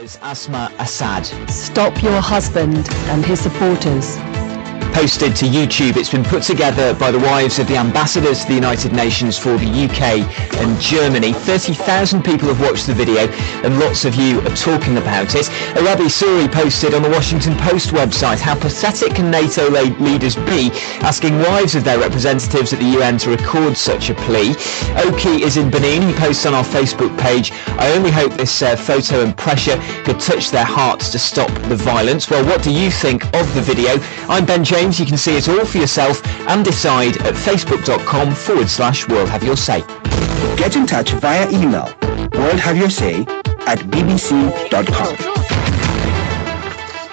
Syria's Asma al Assad. Stop your husband and his supporters. Posted to YouTube, it's been put together by the wives of the ambassadors to the United Nations for the UK and Germany. 30,000 people have watched the video and lots of you are talking about it. Arabi Suri posted on the Washington Post website, how pathetic can NATO leaders be, asking wives of their representatives at the UN to record such a plea. Oki is in Benin. He posts on our Facebook page, I only hope this photo and pressure could touch their hearts to stop the violence. Well, what do you think of the video? I'm Ben James. You can see it all for yourself and decide at facebook.com/World Have Your Say. Get in touch via email, worldhaveyoursay@bbc.com.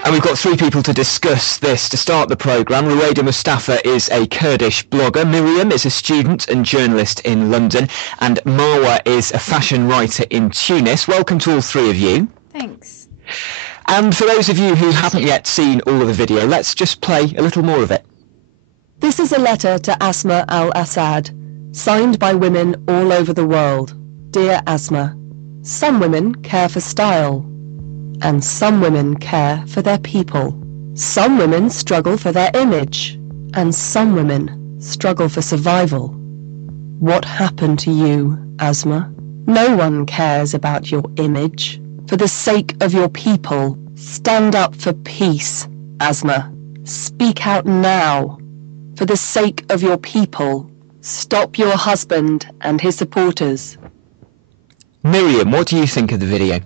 And we've got three people to discuss this to start the programme. Ruwaida Mustafa is a Kurdish blogger, Myriam is a student and journalist in London, and Marwa is a fashion writer in Tunis. Welcome to all three of you. Thanks. And for those of you who haven't yet seen all of the video, let's just play a little more of it. This is a letter to Asma al Assad, signed by women all over the world. Dear Asma, some women care for style, and some women care for their people. Some women struggle for their image, and some women struggle for survival. What happened to you, Asma? No one cares about your image. For the sake of your people, stand up for peace, Asma. Speak out now. For the sake of your people, stop your husband and his supporters. Myriam, what do you think of the video?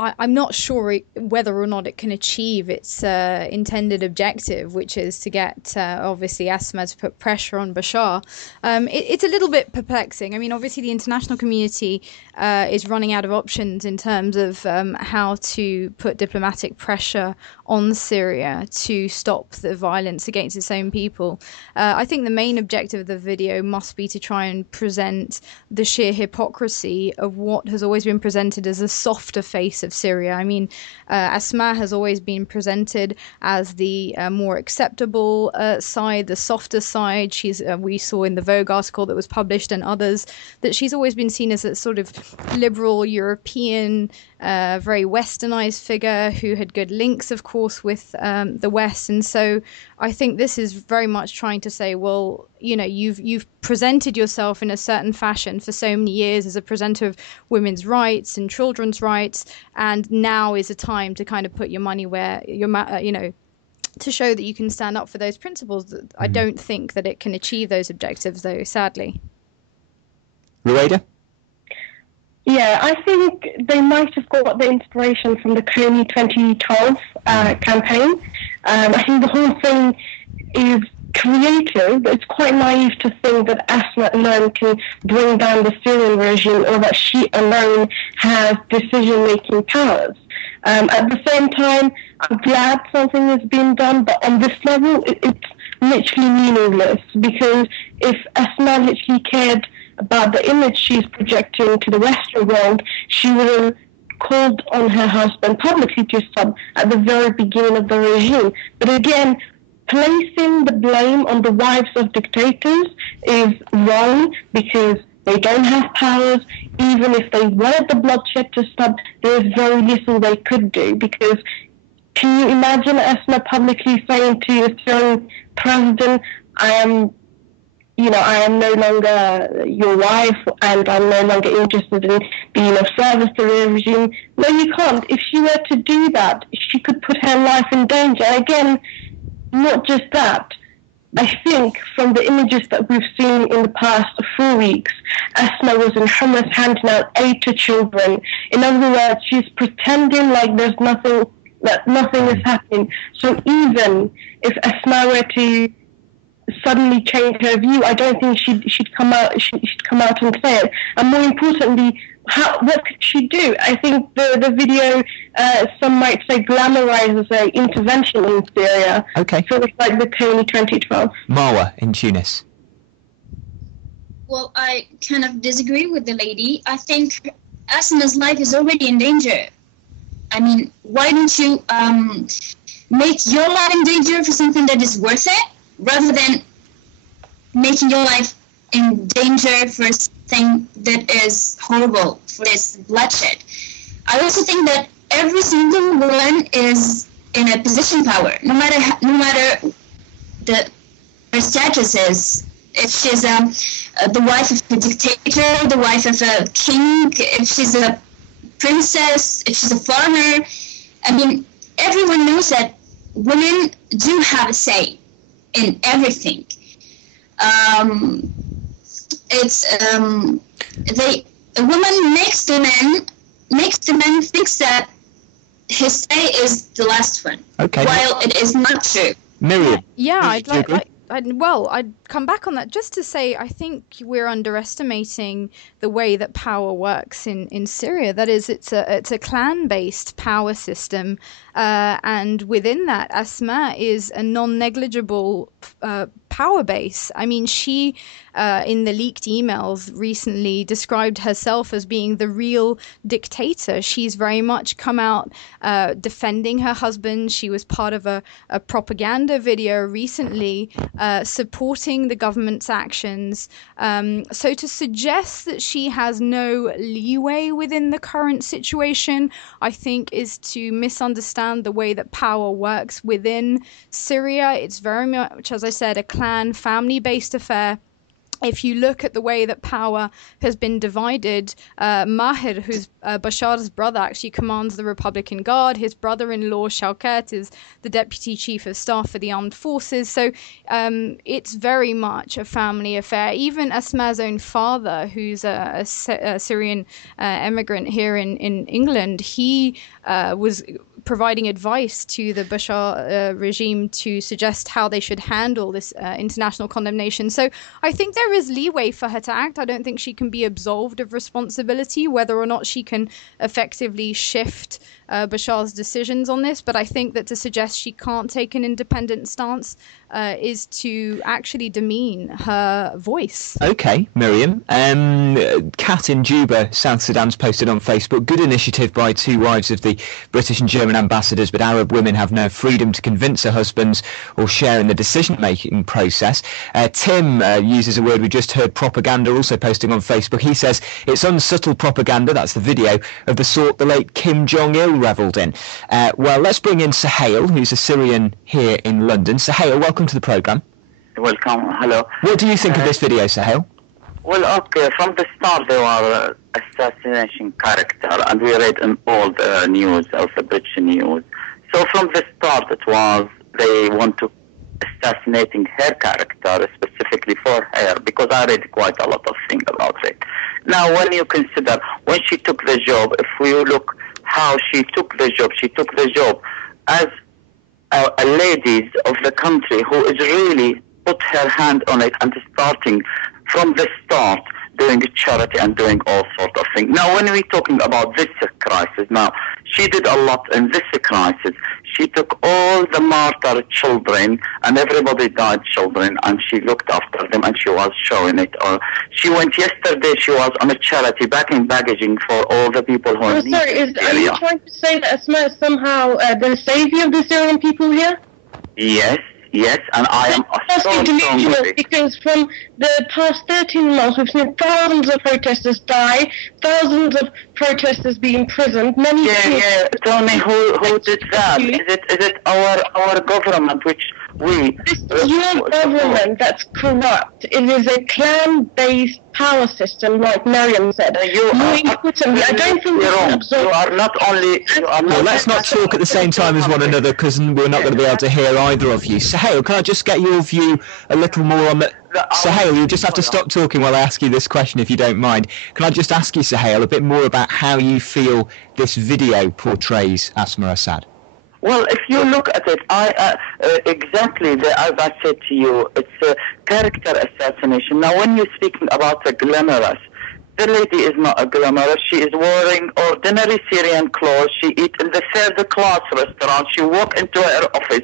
I'm not sure whether or not it can achieve its intended objective, which is to get, obviously, Asma to put pressure on Bashar. It's a little bit perplexing. I mean, obviously, the international community is running out of options in terms of how to put diplomatic pressure on Syria to stop the violence against its own people. I think the main objective of the video must be to try and present the sheer hypocrisy of what has always been presented as a softer face of Syria. I mean, Asma has always been presented as the more acceptable side, the softer side. We saw in the Vogue article that was published and others that she's always been seen as a sort of liberal European, very westernized figure who had good links, of course, with the West. And so I think this is very much trying to say, well, you know, you've presented yourself in a certain fashion for so many years as a presenter of women's rights and children's rights, and now is a time to kind of put your money where your to show that you can stand up for those principles. I don't think that it can achieve those objectives, though, sadly. Ruwaida? Yeah, I think they might have got the inspiration from the Coney 2012 campaign. I think the whole thing is creative, but it's quite naive to think that Asma alone can bring down the Syrian regime, or that she alone has decision-making powers. At the same time, I'm glad something is being done, but on this level, it's literally meaningless, because if Asma literally cared about the image she's projecting to the Western world, she would have called on her husband publicly to stop at the very beginning of the regime. But again, placing the blame on the wives of dictators is wrong, because they don't have powers. Even if they wanted the bloodshed to stop, there is very little they could do, because can you imagine Asma publicly saying to a Syrian president, I am no longer your wife, and I'm no longer interested in being of service to the regime? No, you can't. If she were to do that, she could put her life in danger. Again, not just that. I think from the images that we've seen in the past 4 weeks, Asma was in Hummus handing out aid to children. In other words, she's pretending like there's nothing, that nothing is happening. So even if Asma were to suddenly change her view, I don't think she'd come out and say it. And more importantly, what could she do? I think the video, some might say, glamorizes her intervention in Syria. Okay. So it's like the Coney 2012. Marwa in Tunis. Well, I kind of disagree with the lady. I think Asma's life is already in danger. I mean, why don't you make your life in danger for something that is worth it, rather than making your life in danger for something that is horrible, for this bloodshed? I also think that every single woman is in a position of power, no matter her status is. If she's the wife of a dictator, the wife of a king, if she's a princess, if she's a farmer, I mean, everyone knows that women do have a say in everything. A woman makes the man thinks that his say is the last one. Okay. While it is not true. Myriam. Yeah, I'd come back on that just to say I think we're underestimating the way that power works in Syria. That is, it's a clan-based power system, and within that, Asma is a non-negligible power base. I mean, she in the leaked emails recently described herself as being the real dictator. She's very much come out defending her husband. She was part of a propaganda video recently supporting the government's actions. So to suggest that she has no leeway within the current situation, I think, is to misunderstand the way that power works within Syria. It's very much, as I said, a clan, family-based affair. If you look at the way that power has been divided, Mahir, who's Bashar's brother, actually commands the Republican Guard. His brother-in-law, Shaukat, is the deputy chief of staff for the armed forces. So it's very much a family affair. Even Asma's own father, who's a Syrian immigrant here in England, he was providing advice to the Bashar regime to suggest how they should handle this international condemnation. So I think there is leeway for her to act. I don't think she can be absolved of responsibility, whether or not she can effectively shift Bashar's decisions on this. But I think that to suggest she can't take an independent stance is to actually demean her voice. Okay, Myriam. Kat in Juba, South Sudan's posted on Facebook, good initiative by two wives of the British and German ambassadors, but Arab women have no freedom to convince their husbands or share in the decision-making process. Tim uses a word we just heard, propaganda, also posting on Facebook. He says it's unsubtle propaganda, that's the video, of the sort the late Kim Jong-il revelled in. Well, let's bring in Suhail, who's a Syrian here in London. Suhail, welcome to the programme. Welcome, hello. What do you think of this video, Suhail? Well, okay, from the start there were assassination character, and we read in all the news of the British news. So from the start it was they want to assassinating her character specifically for her, because I read quite a lot of things about it. Now, when you consider when she took the job, if we look how she took the job as a lady of the country who is really put her hand on it and starting from the start doing charity and doing all sorts of things. Now, when we're talking about this crisis, now, she did a lot in this crisis. She took all the martyr children, and everybody died children, and she looked after them, and she was showing it. She went yesterday, she was on a charity packing packaging for all the people who are sorry, are you trying to say that Asma is somehow the savior of the Syrian people here? Yes, and I am so strong because from the past 13 months we've seen thousands of protesters die, thousands of protesters be imprisoned. Many Tell me who did that? Is it our government which we? This is your government that's corrupt. It is a clan-based power system, like Myriam said. I don't think you are not only. Well, let's not talk at the same time as one another, because we're not going to be able to hear either of you. Suhail, can I just get your view a little more on the... Suhail, you just have to stop talking while I ask you this question, if you don't mind. Can I just ask you, Suhail, a bit more about how you feel this video portrays Asma Assad? Well, if you look at it, exactly as I said to you, it's a character assassination. Now, when you're speaking about the glamorous, the lady is not a glamorous. She is wearing ordinary Syrian clothes. She eats in the third-class restaurant. She walk into her office.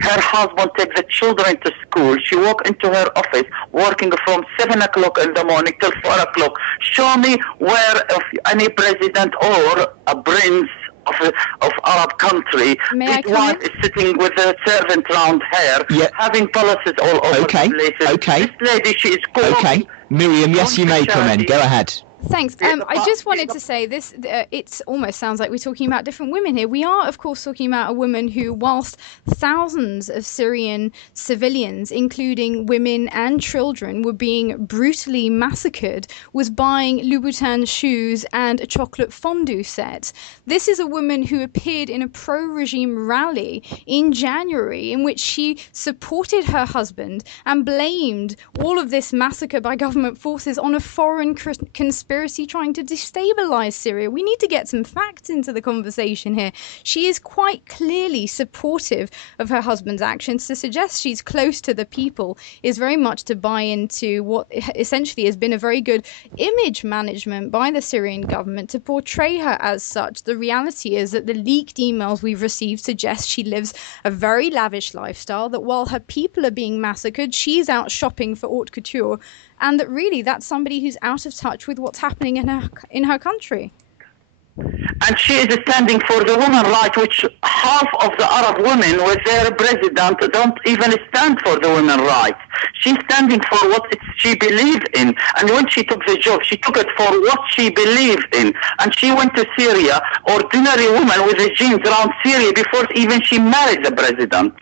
Her husband takes the children to school. She walk into her office working from 7 o'clock in the morning till 4 o'clock. Show me where any president or a prince of Arab country, his wife is sitting with a servant round her, having palaces all over the places. Okay. This lady, she is cool. Okay. Myriam, yes, you may come in. Go ahead. Thanks. I just wanted to say this, it almost sounds like we're talking about different women here. We are, of course, talking about a woman who, whilst thousands of Syrian civilians, including women and children, were being brutally massacred, was buying Louboutin shoes and a chocolate fondue set. This is a woman who appeared in a pro-regime rally in January in which she supported her husband and blamed all of this massacre by government forces on a foreign conspiracy trying to destabilize Syria. We need to get some facts into the conversation here. She is quite clearly supportive of her husband's actions. To suggest she's close to the people is very much to buy into what essentially has been a very good image management by the Syrian government to portray her as such. The reality is that the leaked emails we've received suggest she lives a very lavish lifestyle, that while her people are being massacred, she's out shopping for haute couture, and that really that's somebody who's out of touch with what's happening in her country. And she is standing for the women rights, which half of the Arab women with their president don't even stand for the women rights. She's standing for what she believed in. And when she took the job, she took it for what she believed in. And she went to Syria, ordinary woman with the jeans around Syria before even she married the president.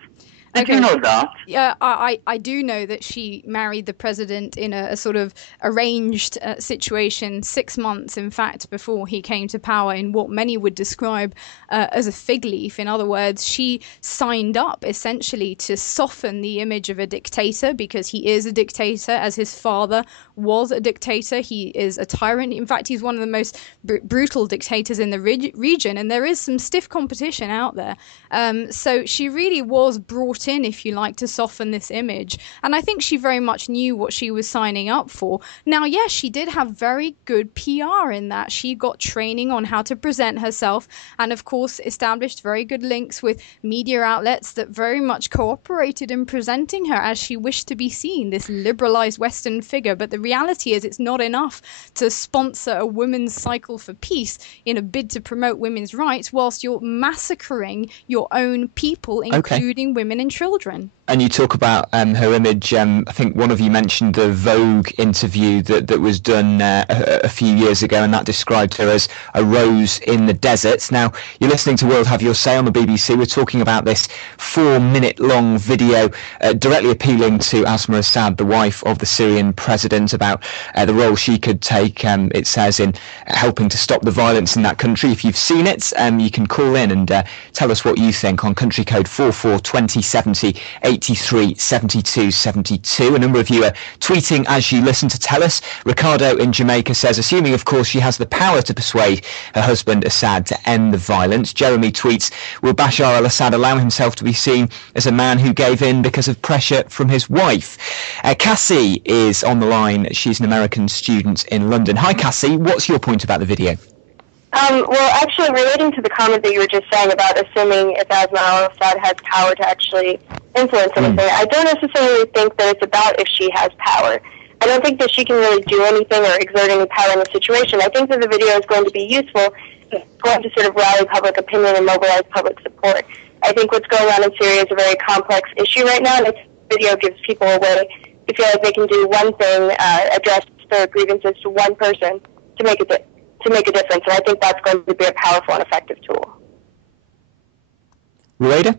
Did you know that? Yeah, I do know that she married the president in a sort of arranged situation 6 months, in fact, before he came to power, in what many would describe as a fig leaf. In other words, she signed up essentially to soften the image of a dictator, because he is a dictator, as his father was a dictator. He is a tyrant. In fact, he's one of the most brutal dictators in the region, and there is some stiff competition out there. So she really was brought in, if you like, to soften this image, and I think she very much knew what she was signing up for. Now, yes, she did have very good PR in that she got training on how to present herself, and of course established very good links with media outlets that very much cooperated in presenting her as she wished to be seen, this liberalized Western figure. But the reality is it's not enough to sponsor a women's cycle for peace in a bid to promote women's rights whilst you're massacring your own people, including women and children. And you talk about her image. I think one of you mentioned the Vogue interview that was done a few years ago, and that described her as a rose in the desert. Now, you're listening to World Have Your Say on the BBC. We're talking about this 4-minute-long video directly appealing to Asma al Assad, the wife of the Syrian president, about the role she could take, it says, in helping to stop the violence in that country. If you've seen it, you can call in and tell us what you think on country code 442070 83 72 72. A number of you are tweeting as you listen to tell us. Ricardo in Jamaica says, assuming of course she has the power to persuade her husband Assad to end the violence. Jeremy tweets, will Bashar al-Assad allow himself to be seen as a man who gave in because of pressure from his wife? Cassie is on the line. She's an American student in London. Hi Cassie, what's your point about the video? Well, actually, relating to the comment that you were just saying about assuming if Asma al Assad has power to actually influence anything, I don't necessarily think that it's about if she has power. I don't think that she can really do anything or exert any power in the situation. I think that the video is going to be useful. It's going to sort of rally public opinion and mobilize public support. I think what's going on in Syria is a very complex issue right now, and this video gives people a way to feel like they can do one thing, address their grievances to one person to make a difference, and I think that's going to be a powerful and effective tool. Rueda?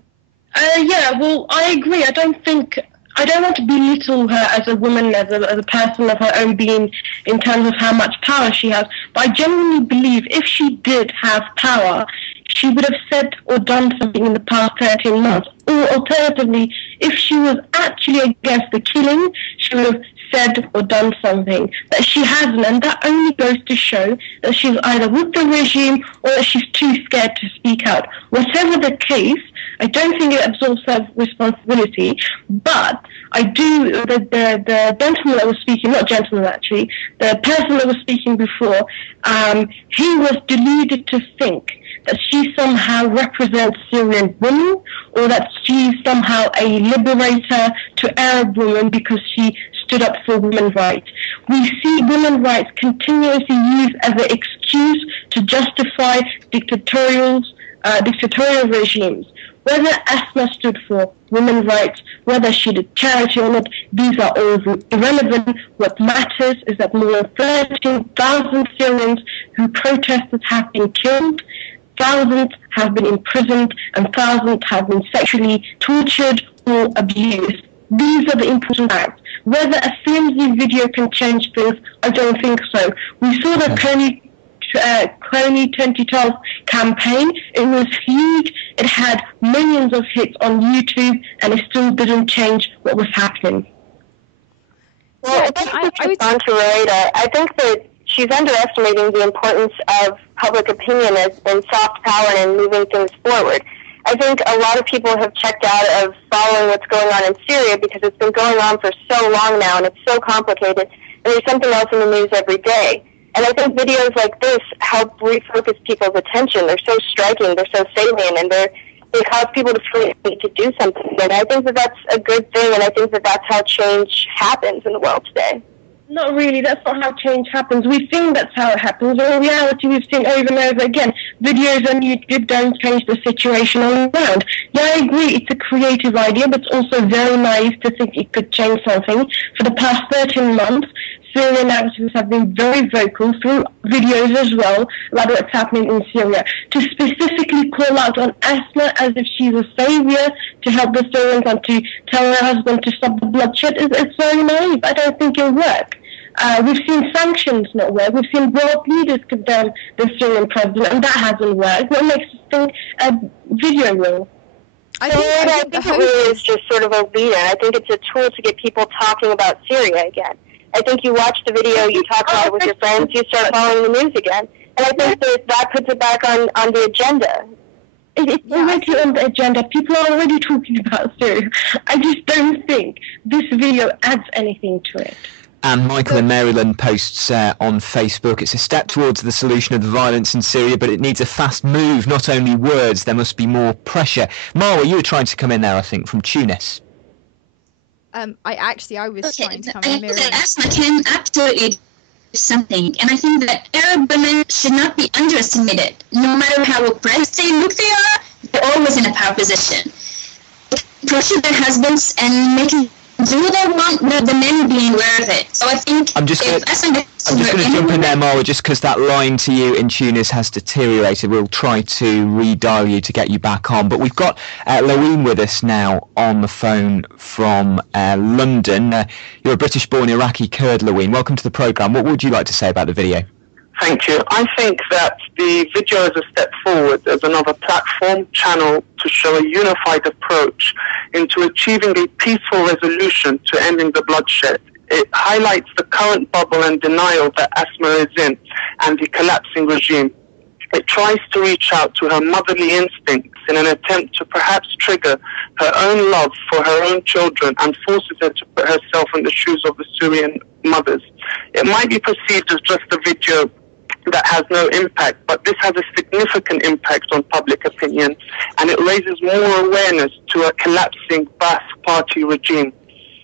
Yeah, well, I agree. I don't want to belittle her as a woman, as a person of her own being, in terms of how much power she has, but I genuinely believe if she did have power, she would have said or done something in the past 13 months. Or alternatively, if she was actually against the killing, she would have said or done something that she hasn't, and that only goes to show that she's either with the regime or that she's too scared to speak out. Whatever the case, I don't think it absolves her responsibility, but I do, the gentleman that was speaking, not gentleman actually, the person that was speaking before, he was deluded to think that she somehow represents Syrian women, or that she's somehow a liberator to Arab women because she stood up for women's rights. We see women's rights continuously used as an excuse to justify dictatorial regimes. Whether Asma stood for women's rights, whether she did charity or not, these are all irrelevant. What matters is that more than 13,000 Syrians who protested have been killed, thousands have been imprisoned, and thousands have been sexually tortured or abused. These are the important facts. Whether a flimsy video can change things, I don't think so. We saw the Coney 2012 campaign. It was huge. It had millions of hits on YouTube, and it still didn't change what was happening. Well, I would on to Rhoda. I think that she's underestimating the importance of public opinion in soft power and moving things forward. I think a lot of people have checked out of following what's going on in Syria because it's been going on for so long now and it's so complicated, and there's something else in the news every day. And I think videos like this help refocus people's attention. They're so striking, they're so salient, and they cause people to feel they need to do something. And I think that that's a good thing, and I think that that's how change happens in the world today. Not really. That's not how change happens. We think that's how it happens, but in reality, we've seen over and over again, videos on YouTube don't change the situation all around. Yeah, I agree, it's a creative idea, but it's also very naive to think it could change something. For the past 13 months, Syrian activists have been very vocal through videos as well about what's happening in Syria. To specifically call out on Asma as if she's a savior to help the Syrians and to tell her husband to stop the bloodshed, it's very naive. I don't think it'll work. We've seen sanctions not work. We've seen world leaders condemn the Syrian president, and that hasn't worked. What makes us think a video will? I think it really is just sort of a leader. I think it's a tool to get people talking about Syria again. I think you watch the video, you talk about it with your friends, you start following the news again. And I think that puts it back on the agenda. It's already on the agenda. People are already talking about Syria. I just don't think this video adds anything to it. And Michael in Maryland posts on Facebook, it's a step towards the solution of the violence in Syria, but it needs a fast move, not only words, there must be more pressure. Marwa, you were trying to come in there, I think, from Tunis. I was trying to come in, Myriam. I think that Asma can absolutely do something, and I think that Arab women should not be underestimated. No matter how oppressed they look they are, they're always in a power position. Pressure their husbands and making do what they want, the men being aware of it. So I think I'm just going to jump in there, Marwa, just because that line to you in Tunis has deteriorated. We'll try to redial you to get you back on. But we've got Laween with us now on the phone from London. You're a British-born Iraqi Kurd, Laween. Welcome to the programme. What would you like to say about the video? Thank you. I think that the video is a step forward as another platform, channel to show a unified approach into achieving a peaceful resolution to ending the bloodshed. It highlights the current bubble and denial that Asma is in and the collapsing regime. It tries to reach out to her motherly instincts in an attempt to perhaps trigger her own love for her own children and forces her to put herself in the shoes of the Syrian mothers. It might be perceived as just a video that has no impact, but this has a significant impact on public opinion, and it raises more awareness to a collapsing Ba'ath Party regime.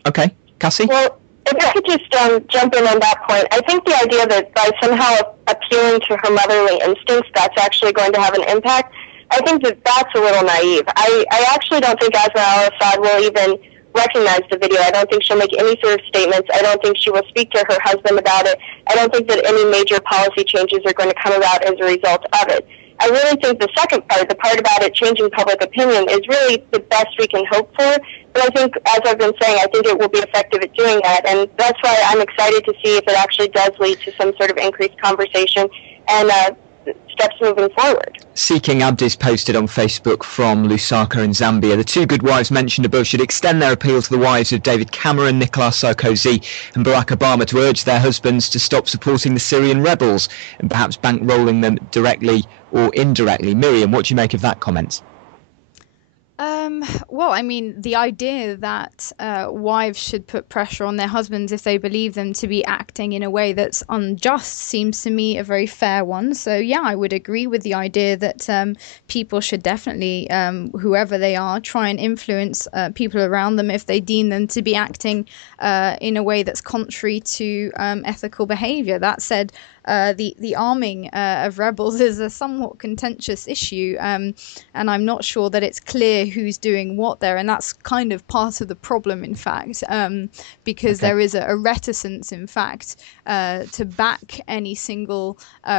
Okay, Cassie? Well, if I could just jump in on that point, I think the idea that by somehow appealing to her motherly instincts, that's actually going to have an impact, I think that that's a little naive. I actually don't think Asma al Assad will even recognize the video. I don't think she'll make any sort of statements. I don't think she will speak to her husband about it. I don't think that any major policy changes are going to come about as a result of it. I really think the second part, the part about it changing public opinion, is really the best we can hope for. But I think, as I've been saying, I think it will be effective at doing that. And that's why I'm excited to see if it actually does lead to some sort of increased conversation and steps moving forward. Seeking Abdi's posted on Facebook from Lusaka in Zambia. The two good wives mentioned above should extend their appeal to the wives of David Cameron, Nicolas Sarkozy and Barack Obama to urge their husbands to stop supporting the Syrian rebels and perhaps bankrolling them directly or indirectly. Myriam, what do you make of that comment? Well, I mean, the idea that wives should put pressure on their husbands if they believe them to be acting in a way that's unjust seems to me a very fair one. So, yeah, I would agree with the idea that people should definitely, whoever they are, try and influence people around them if they deem them to be acting in a way that's contrary to ethical behavior. That said, the arming of rebels is a somewhat contentious issue, and I'm not sure that it's clear who's doing what there, and that's kind of part of the problem, in fact, because there is a reticence, in fact, to back any single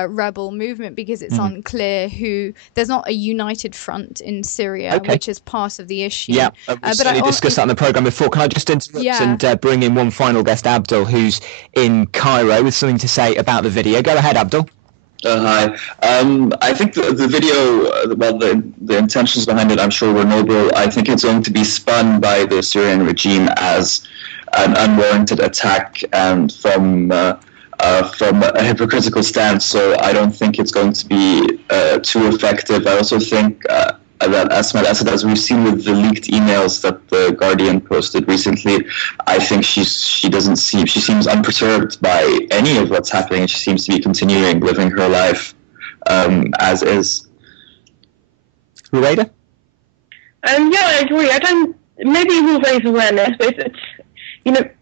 rebel movement, because it's unclear who. There's not a united front in Syria, which is part of the issue. Yeah, we've certainly discussed that on the programme before. Can I just interrupt and bring in one final guest, Abdul, who's in Cairo with something to say about the video. Go ahead, Abdul. Hi. I think the video, well, the intentions behind it, I'm sure, were noble. I think it's going to be spun by the Syrian regime as an unwarranted attack and from a hypocritical stance. So I don't think it's going to be too effective. I also think that Asma al Assad, as we've seen with the leaked emails that the Guardian posted recently, I think she seems unperturbed by any of what's happening. She seems to be continuing living her life as is. Ruwaida? Yeah, I agree. Maybe it will raise awareness, but it's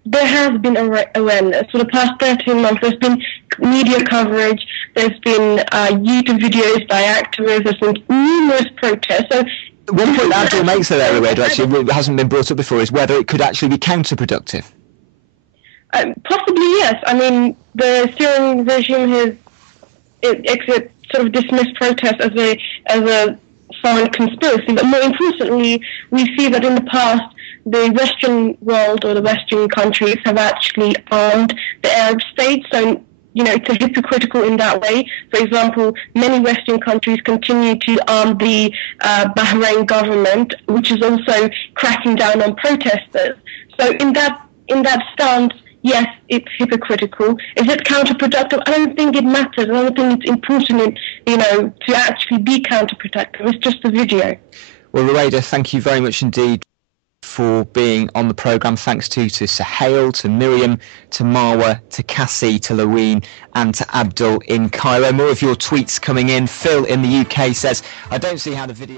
there has been awareness. For the past 13 months, there's been media coverage, there's been YouTube videos by activists, there's been numerous protests. So one point that Abdul makes there, actually, hasn't been brought up before, is whether it could actually be counterproductive. Possibly, yes. I mean, the Syrian regime has sort of dismissed protests as a foreign conspiracy, but more importantly, we see that in the past, the Western world or the Western countries have actually armed the Arab states. So, it's hypocritical in that way. For example, many Western countries continue to arm the Bahrain government, which is also cracking down on protesters. So in that stance, yes, it's hypocritical. Is it counterproductive? I don't think it matters. I don't think it's important, to actually be counterproductive. It's just a video. Well, Ruwaida, thank you very much indeed for being on the programme. Thanks to Sahel, to Myriam, to Marwa, to Cassie, to Loreen and to Abdul in Cairo. More of your tweets coming in. Phil in the UK says, I don't see how the video...